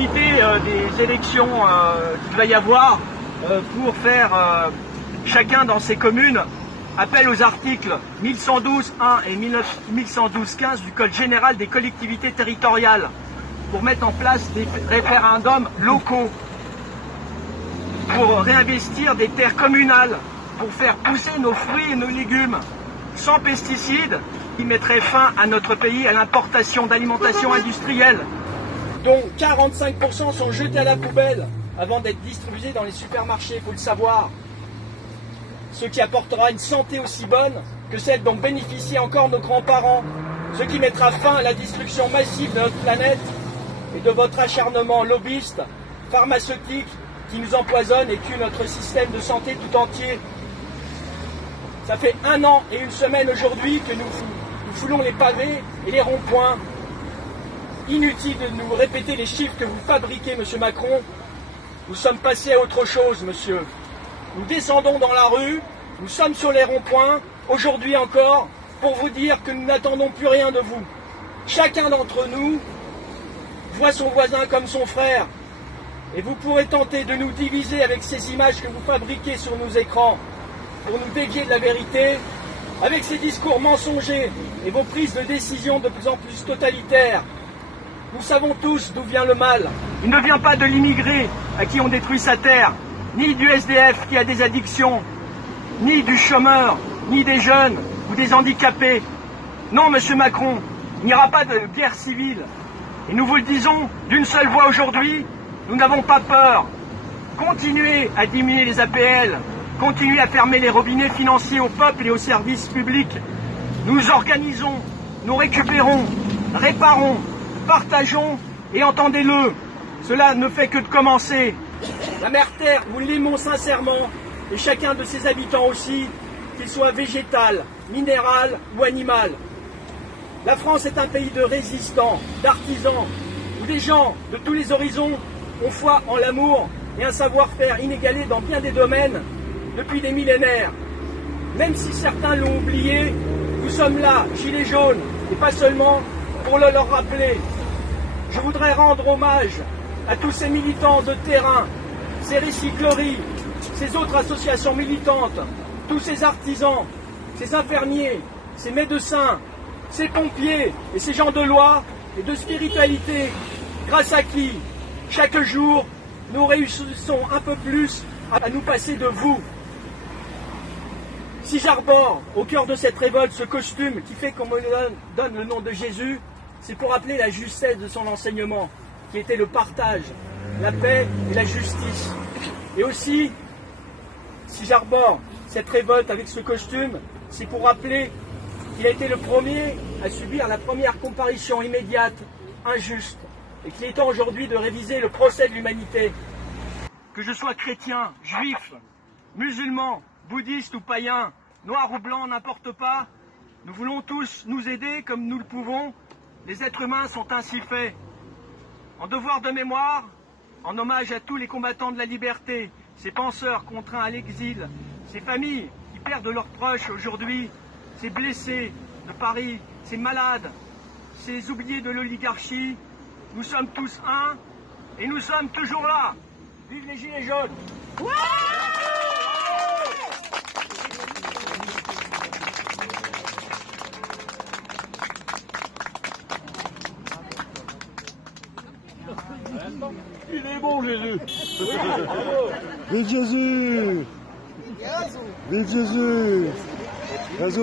profiter des élections qu'il va y avoir pour faire chacun dans ses communes appel aux articles 1112.1 et 1112.15 du Code général des collectivités territoriales pour mettre en place des référendums locaux, pour réinvestir des terres communales, pour faire pousser nos fruits et nos légumes sans pesticides, qui mettrait fin à notre pays à l'importation d'alimentation industrielle, dont 45% sont jetés à la poubelle avant d'être distribués dans les supermarchés, il faut le savoir. Ce qui apportera une santé aussi bonne que celle dont bénéficient encore nos grands-parents, ce qui mettra fin à la destruction massive de notre planète et de votre acharnement lobbyiste, pharmaceutique, qui nous empoisonne et tue notre système de santé tout entier. Ça fait 1 an et 1 semaine aujourd'hui que nous foulons les pavés et les ronds-points. Inutile de nous répéter les chiffres que vous fabriquez, monsieur Macron. Nous sommes passés à autre chose, monsieur. Nous descendons dans la rue, nous sommes sur les ronds-points, aujourd'hui encore, pour vous dire que nous n'attendons plus rien de vous. Chacun d'entre nous voit son voisin comme son frère. Et vous pourrez tenter de nous diviser avec ces images que vous fabriquez sur nos écrans, pour nous dévier de la vérité, avec ces discours mensongers et vos prises de décision de plus en plus totalitaires. Nous savons tous d'où vient le mal. Il ne vient pas de l'immigré à qui on détruit sa terre, ni du SDF qui a des addictions, ni du chômeur, ni des jeunes ou des handicapés. Non, monsieur Macron, il n'y aura pas de guerre civile. Et nous vous le disons d'une seule voix aujourd'hui, nous n'avons pas peur. Continuez à diminuer les APL, continuez à fermer les robinets financiers au peuple et aux services publics. Nous organisons, nous récupérons, réparons, partageons et entendez-le. Cela ne fait que de commencer. La mère Terre, nous l'aimons sincèrement, et chacun de ses habitants aussi, qu'il soit végétal, minéral ou animal. La France est un pays de résistants, d'artisans, où des gens de tous les horizons ont foi en l'amour et un savoir-faire inégalé dans bien des domaines depuis des millénaires. Même si certains l'ont oublié, nous sommes là, gilets jaunes, et pas seulement pour le leur rappeler. Je voudrais rendre hommage à tous ces militants de terrain, ces recycleries, ces autres associations militantes, tous ces artisans, ces infirmiers, ces médecins, ces pompiers et ces gens de loi et de spiritualité, grâce à qui, chaque jour, nous réussissons un peu plus à nous passer de vous. Si j'arbore au cœur de cette révolte ce costume qui fait qu'on me donne le nom de Jésus, c'est pour rappeler la justesse de son enseignement, qui était le partage, la paix et la justice. Et aussi, si j'arbore cette révolte avec ce costume, c'est pour rappeler qu'il a été le premier à subir la première comparution immédiate, injuste, et qu'il est temps aujourd'hui de réviser le procès de l'humanité. Que je sois chrétien, juif, musulman, bouddhiste ou païen, noir ou blanc, n'importe pas, nous voulons tous nous aider comme nous le pouvons. Les êtres humains sont ainsi faits. En devoir de mémoire, en hommage à tous les combattants de la liberté, ces penseurs contraints à l'exil, ces familles qui perdent leurs proches aujourd'hui, ces blessés de Paris, ces malades, ces oubliés de l'oligarchie, nous sommes tous un et nous sommes toujours là. Vive les Gilets jaunes! Ouais! Il est bon, Jésus. Vive Jésus. Vive Jésus. Jésus.